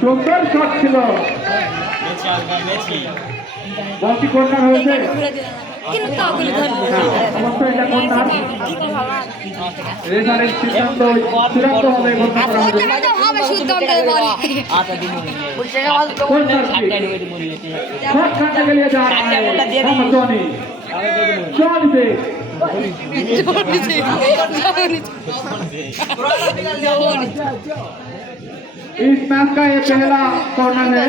সুন্দর শট ছিল। বলটি হয়েছে? চলবে। इस मैच का ये पहला कॉर्नर है।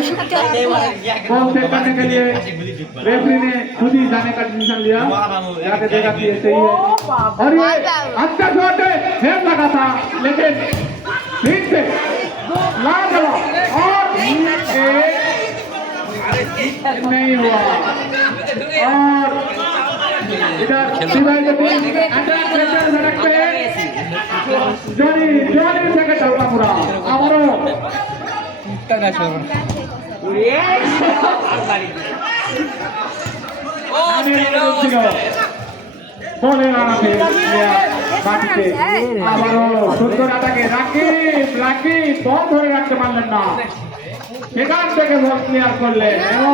बॉल सेट करने के लिए रेफरी ने खुद ही जाने का डिसीज़न लिया। जाके देखा कि सही है। और ये अच्छा शॉट है। हेड लगा था, लेकिन ठीक से ला चला और ये नहीं हुआ। और আমারও সুন্দর আটাকে রাকিব রাকিব বল ধরে রাখতে পারলেন না সেখান থেকে বল ক্লিয়ার করলেন এবং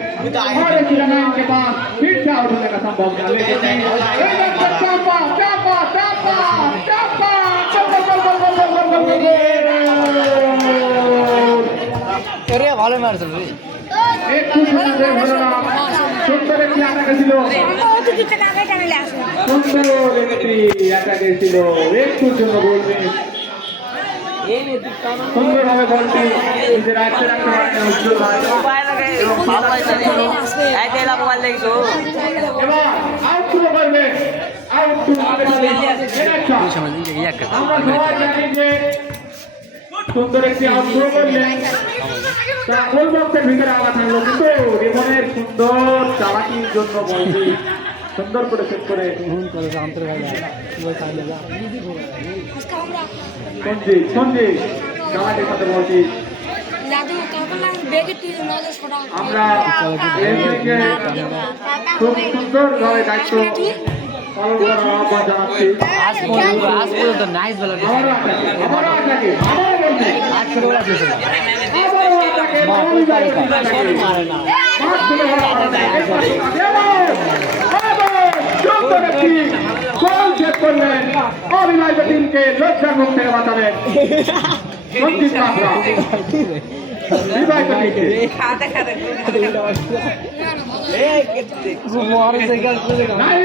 भारत खिलाड़ियों के पास फिर से आउट होने का संभव है चापा चापा चापा चापा अरे ভালো মারছ রে একটু সুন্দর ভালো না সুন্দর একটি আটাকে ছিল সুন্দর একটি আটাকে ছিল একটু জন্য বলবে সুন্দরভাবে বলটি নিজের আয়ত্তে রাখতে পারেন উজ্জ্বল ভাই সুন্দর একটি অংশ করলেন তা ভিতরে আওয়াজ থাকল কিন্তু রিমনের সুন্দর চালাকির জন্য বলছি সুন্দর করে সেট করে সঞ্জিত সঞ্জিত চালাকির সাথে বলছি দাদু তখন বেগে তুই নজর সরা আমরা খুব সুন্দর ভাবে দায়িত্ব পালন করার আহ্বান জানাচ্ছি। আজ পর্যন্ত আজ পর্যন্ত নাইস বলার আজ শুরু করা শেষ গোল চেক করলেন অবিনায় টিমকে লজ্জা মুখ থেকে বাঁচালেন। সঞ্জিত মাত্রা বিবাহিত টিমকে নাই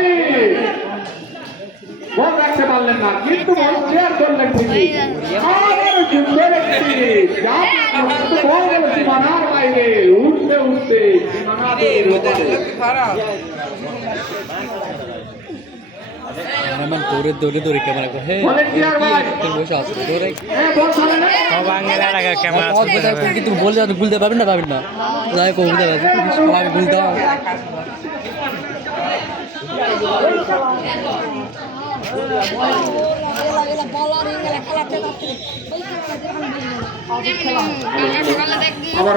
বল রাখতে পারলেন না কিন্তু বল ক্লিয়ার করলেন ঠিকই আবার সুন্দর একটি বল সীমানার বাইরে উঠতে উঠতে সীমানা আমার দৌড়ে দৌড়ে দৌড়ে। ক্যামেরা করে হ্যাঁ বসে আসবে দৌড়ে ক্যামেরা কিন্তু বললে গুলতে পারবেন না? যাই কবিতা পারবে। সবাই গুলতে আবার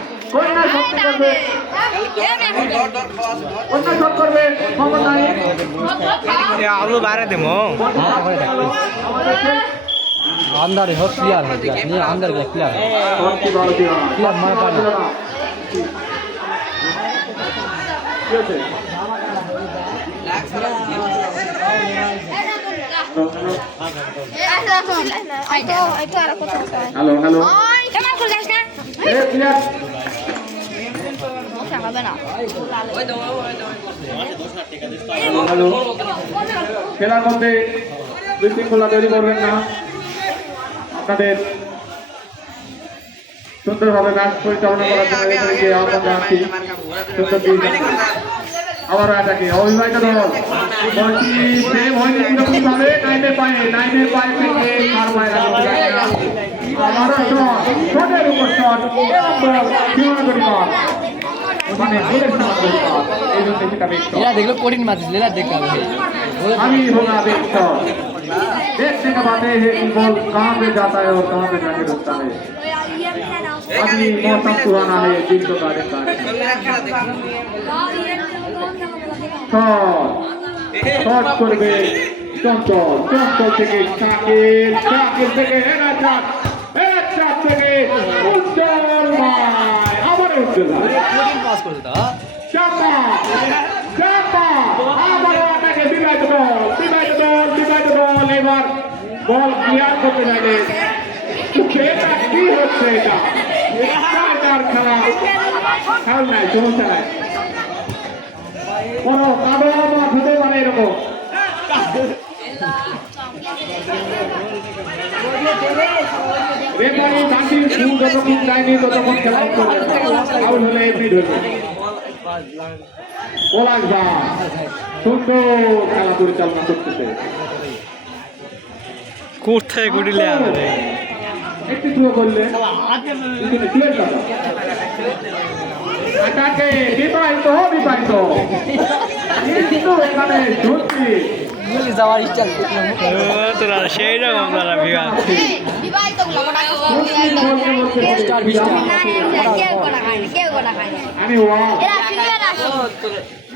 কন্যা শক্তি করবে। কন্যা শক্তি করবে মোহাম্মদ নাইম আলু বারে দেবো अंदर हो क्लियर हो गया नहीं अंदर गया क्लियर क्लियर मैं पार হ্যালো হ্যালো কেমন করে যাস না হবে না। খেলার মধ্যে বিশৃঙ্খলা তৈরি করবেন না। আপনাদের সুন্দরভাবে ম্যাচ পরিচালনা করার জন্য রেফারিকে আহ্বান জানাচ্ছি। সুন্দর আবারও এটাকে অবিবাহিত দল। বলছি সেম হয়নি এরকম ভাবে নাইনের পায়ে নাইনের পায়ে থেকে শট শটের উপর শট এবং সীমানা পরিমাণ মানে গোলের সীমানা পরিমাণ এই জন্য সেটা মিক্স এরা দেখলো কঠিন মাছ লেলা দেখতে হবে अभी होगा देखो देखने के बाद ये है कि बॉल कहाँ पे जाता है और कहाँ पे जाके रुकता है अभी मौसम सुहाना है दिन को गाड़ी का শট শট করবে চঞ্চল চঞ্চল থেকে শাকিল শাকিল থেকে এরা এবার বল ক্লিয়ার করতে লাগে কি হচ্ছে এটা এটা খেলা খেল নাই সমস্যা নাই কোনো কাদো হতে পারে এরকম রেফারি বাকি ফুল যতক্ষণ যায়নি ততক্ষণ খেলা করবে আউট হলে এমনি ধরবে। পলাশ দা সুন্দর খেলা পরিচালনা করতেছে। কোথায় গুড়িলে আমাদের একটু থ্রো করলে। পিছনে ক্লিয়ার কথা আটাকে বিবাহিত বিবাহিত কিন্তু এখানে সত্যি গুলি যাওয়ার ইচ্ছা তোরা সেই রকম তারা না আমি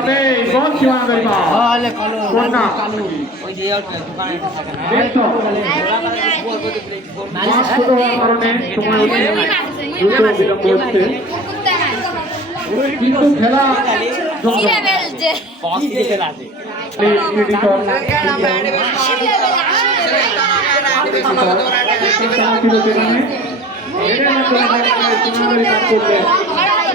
ফিঙ্গার আসে বিবাহিত দলে অবিবাহিত বল লাগে জীবনে বিয়ে করে এটি না। ইত্যাদি করতে পারবে ক্লিয়ার নিচে করে তাহলে কালো কালো কিন্তু খেলা বেলছে সিরে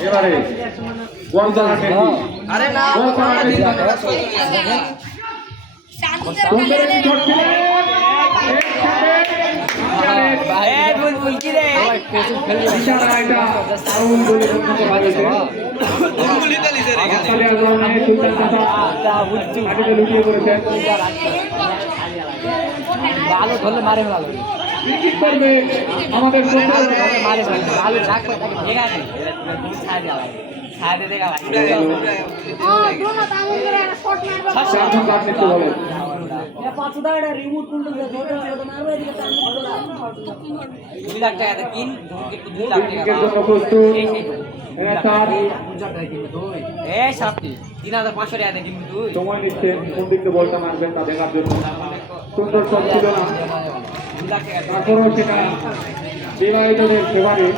এবারে বল করা টেকি বল করা টেকি সুন্দর একটি শট ছিল বুলবুল কি রে ইশারা এটা আউল বলে ঘোষণা করা হয়েছে হাততালি আন্দোলনে সুলতান চাচা মাটিতে লুকিয়ে পড়েছেন ভালো ধরলে মারে ভালো করবে আমাদের কিন দিয়ে তুই সময় নিচ্ছেন কোন দিকে বলটা মারবেন তা দেখার জন্য। সুন্দর শট ছিল না। তারপরেও সেটা বিবাহিতদের ফেভারে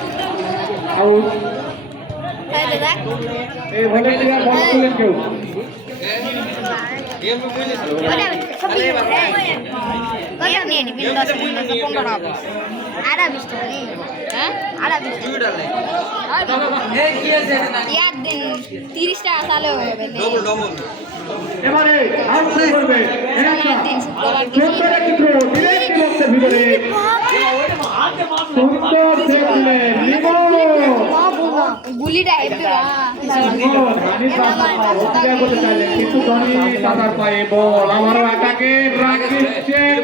আউট এই ভলেন্টিয়ার বল তুলেন কেউ আড়া বিশ টাকা নেই হ্যাঁ আড়া বিশ ইয়ার দিন তিরিশ টাকা তাহলে হয়ে যাবে এবারে আউট প্লে করবে একটা সুন্দর থ্রো ডিরেক্ট বক্সের ভিতরে। সুন্দর সেভ দিলেন গুলিটা কিন্তু ধনী দাদার পায়ে বল। রাকিব শেখ।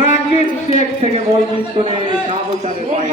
রাকিব শেখ থেকে বল মিস করে সাবল তাদের পায়ে।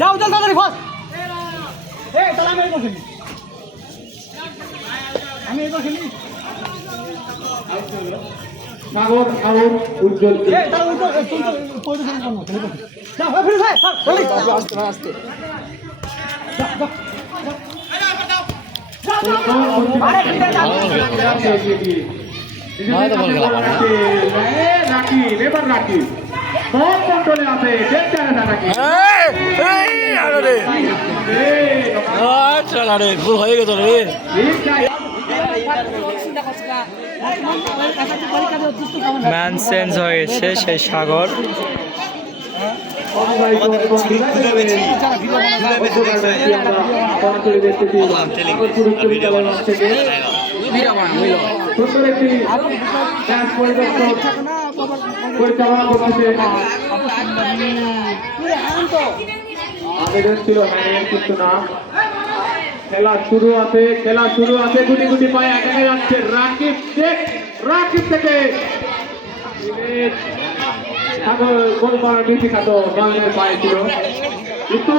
যাও জল তাড়াতাড়ি ফাস আমি এবার খেলি সাগর আউট উজ্জ্বল এ তালা উজ্জ্বল তুই তো পড়ে যাবি খেলি যাও ফিরে যা আস্তে আস্তে যা যা ভুল হয়ে গেছে রে ম্যান চেঞ্জ হয়ে গেছে সেই সাগর। খেলা শুরু আছে খেলা শুরু আছে। গুটি গুটি পায়ে এখানে যাচ্ছে রাকিব শেখ। রাকিব থেকে গোল করার বেশি খাত বাংলার পায়ে ছিল। কিন্তু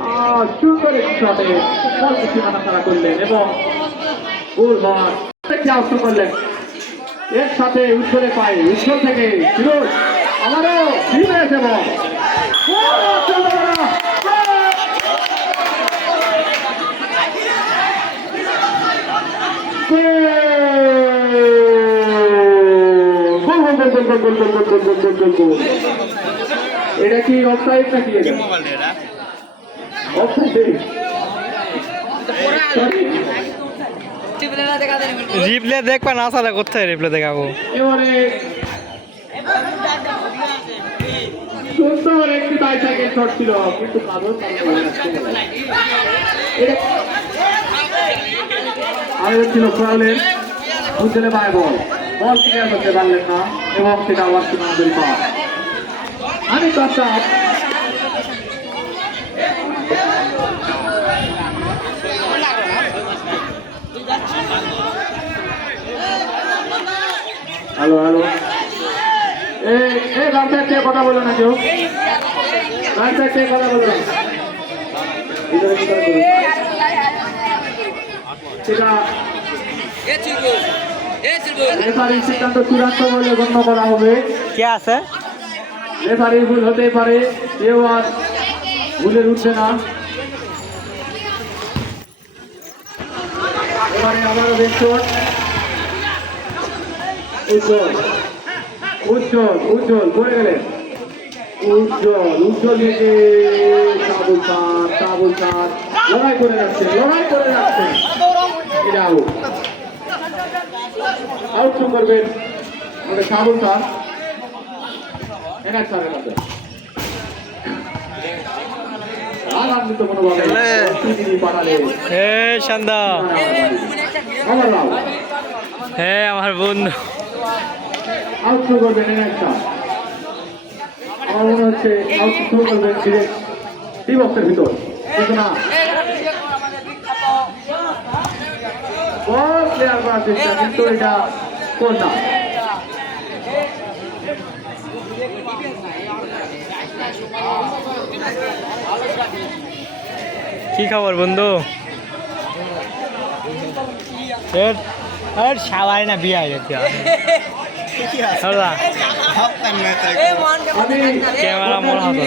আহ, সুন্দর একটি শটে বল সীমানা তারা করলেন এবং গোল হওয়ার আউট করলেন। এর সাথে উজ্জ্বলে পায় উজ্জ্বল থেকে ফিরোজ আমারও ফিরে এটা কি অফসাইড নাকি এটা? রিপ্লে দেখবা না কোথায় রিপ্লে দেখাবো? আমি সুন্দর একটি বাইসাইকেল শট ছিল কিন্তু বল বল ক্লিয়ার করতে পারলেন না। এবং সেটা ওয়াসি মাহাদুরি পাওয়া আমি তার আচ্ছা, হ্যালো হ্যালো। এই এই কে কথা বলে না কেউ? রাস্তায় কে কথা বলে সেটা রেফারির সিদ্ধান্ত চূড়ান্ত বলে গণ্য করা হবে। কে আছে? রেফারির ভুল হতেই পারে। কেউ আর ভুলের উঠছে না। এবারে আবারও বেশট উজ্জ্বল। উজ্জ্বল উজ্জ্বল পড়ে গেলেন। উজ্জ্বল তাবুল তাবুল লড়াই করে যাচ্ছে লড়াই করে যাচ্ছে। এটা। আউট থ্রো করবেন ওটা সাবুল স্যার এনার স্যারের কাছে আনন্দিত মনোভাবে পাঠালে হে শান্দা আমার রাও হে আমার বন্ধু আউট থ্রো করবেন এনার স্যার আমার মনে হচ্ছে আউট থ্রো করবেন ডিরেক্ট বক্সের ভিতর না বল প্লেয়ার করার চেষ্টা কিন্তু এটা কোন না কি খবর বন্ধু? এর আর শালাই না বিয়ে হয়ে আমি ক্যামেরা মোর হাতে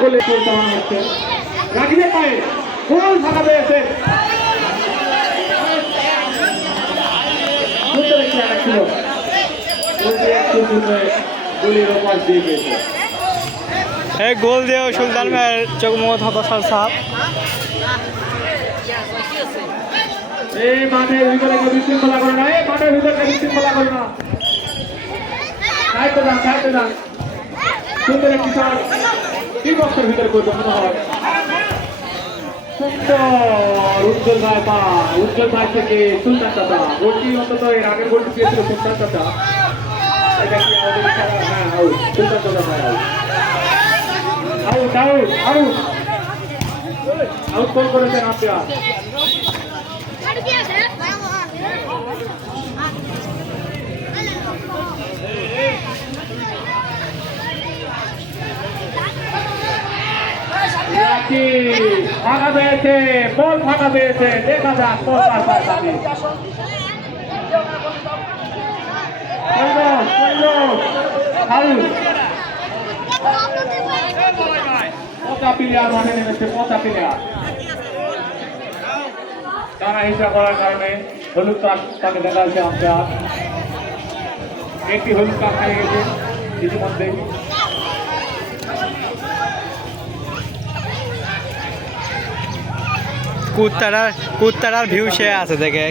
গোলে হচ্ছে রাখবে পায়ে গোল ফাঁকা পেয়েছে। ছিল। দিয়ে গোল দিও সুলতান ভাইয়ের চোখ মুখ হতাশার সাপ এই মাঠের ভিতরে কেউ বিশৃঙ্খলা করে না। এই মাঠের ভিতরে বিশৃঙ্খলা করে না। সুন্দর একটি শট কি বক্সের ভিতরে করবে মনে হয়। সুন্দর উজ্জ্বল ভাই বা উজ্জ্বল ভাই থেকে সুলতান দাদা গোলটি অন্তত এর আগের গোলটি পেয়েছিল সুলতান দাদা হ্যাঁ সুলতান দাদা ভাই out. Out out out. Call করেছেন আম্পায়ার রাখি ফাঁকা পেয়েছে বল ফাঁকা পেয়েছে দেখা যাক বল পার সৈন্য, আউট। পচা প্লেয়ার মাঠে নেমেছে পচা প্লেয়ার করার কারণে হলুদ কার্ড তাকে দেখা যাচ্ছে আম্পায়ার একটি হলুদ কার্ড হয়ে গেছে ইতিমধ্যেই। কুত্তাটার কুত্তাটার ভিউ সে আছে দেখে।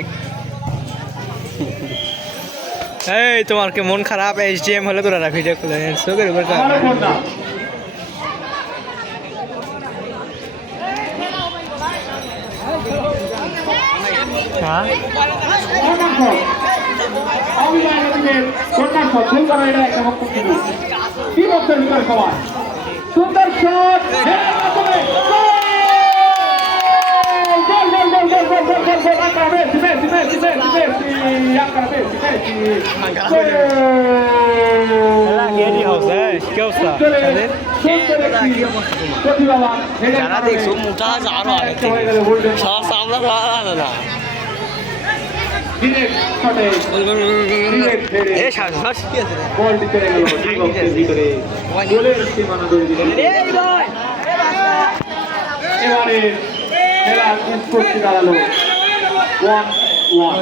এই তোমার কি মন খারাপ? এইচ ডি এম হলে তোরা ভিডিও খুলে চোখের উপর চাপ। আমারও Messi, Messi, Messi, Messi, Messi, ancora Messi, Messi. গেরি হাউস হ্যাঁ কি অবস্থা তাদের? যারা দেখছ মোটা আরও আগে সব সামনে করা না এ সাত সাত কি আছে বল ভিতরে গেল ভিতরে গোলের সীমানা দৌড়ে দিলেন এবারে খেলা স্পোর্টসে দাঁড়াল। ওয়ান ওয়ান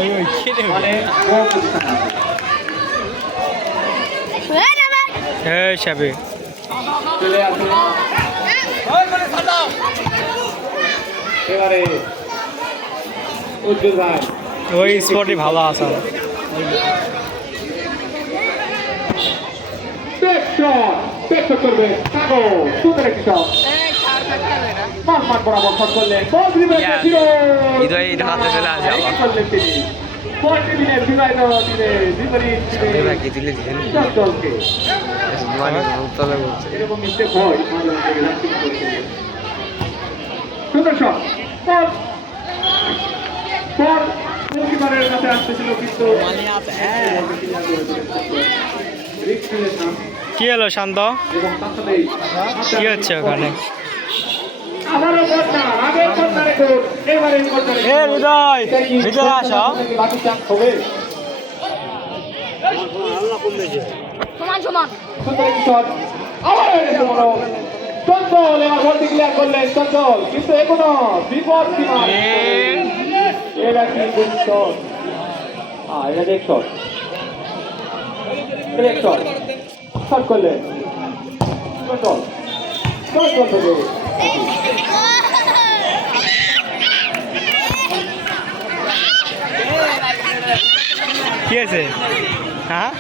মানে ওয়ান পজিশন আছে হ্যাঁ সাবে। চলে আসে এবারে উজ্জ্বল ভাই। ওই স্পটই ভালো আছে। করবে। সুন্দর একটি শট মাঠ মাঠ বরাবর শট করলেন। বল হাতে চলে আসে আবার। করলেন তিনি। পয়েন্ট বিবাহিত বিপরীত। সুন্দর শট। বল। আসতেছিল কিন্তু কি হলো শান্ত? তার কি হচ্ছে ওখানে? আবারও কর্নার আগের কর্নারে গোল এবারে কর্নারে এ হৃদয় ভিতরে আসো। বাকি চান্স হবে। সমান সমান। চঞ্চল এবার বলটি ক্লিয়ার করলেন চঞ্চল কিন্তু এখনও বিপদ সীমা কি গুড শট হ্যাঁ এটা এক শট এক শট শট করলেন চঞ্চল। চঞ্চল থেকে। কি আছে হ্যাঁ?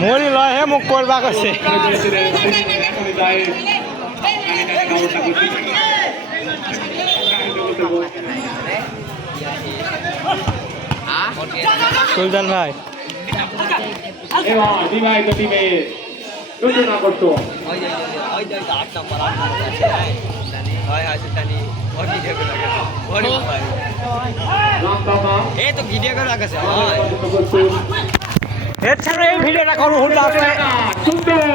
মরি লয় হে মুখ করবা করছি সুলতান ভাই। এবার সূচনা করতো। এই তো ভিডিও করে রাখছে এর ছাড়া এই ভিডিওটা হুন্ডা সুন্দর।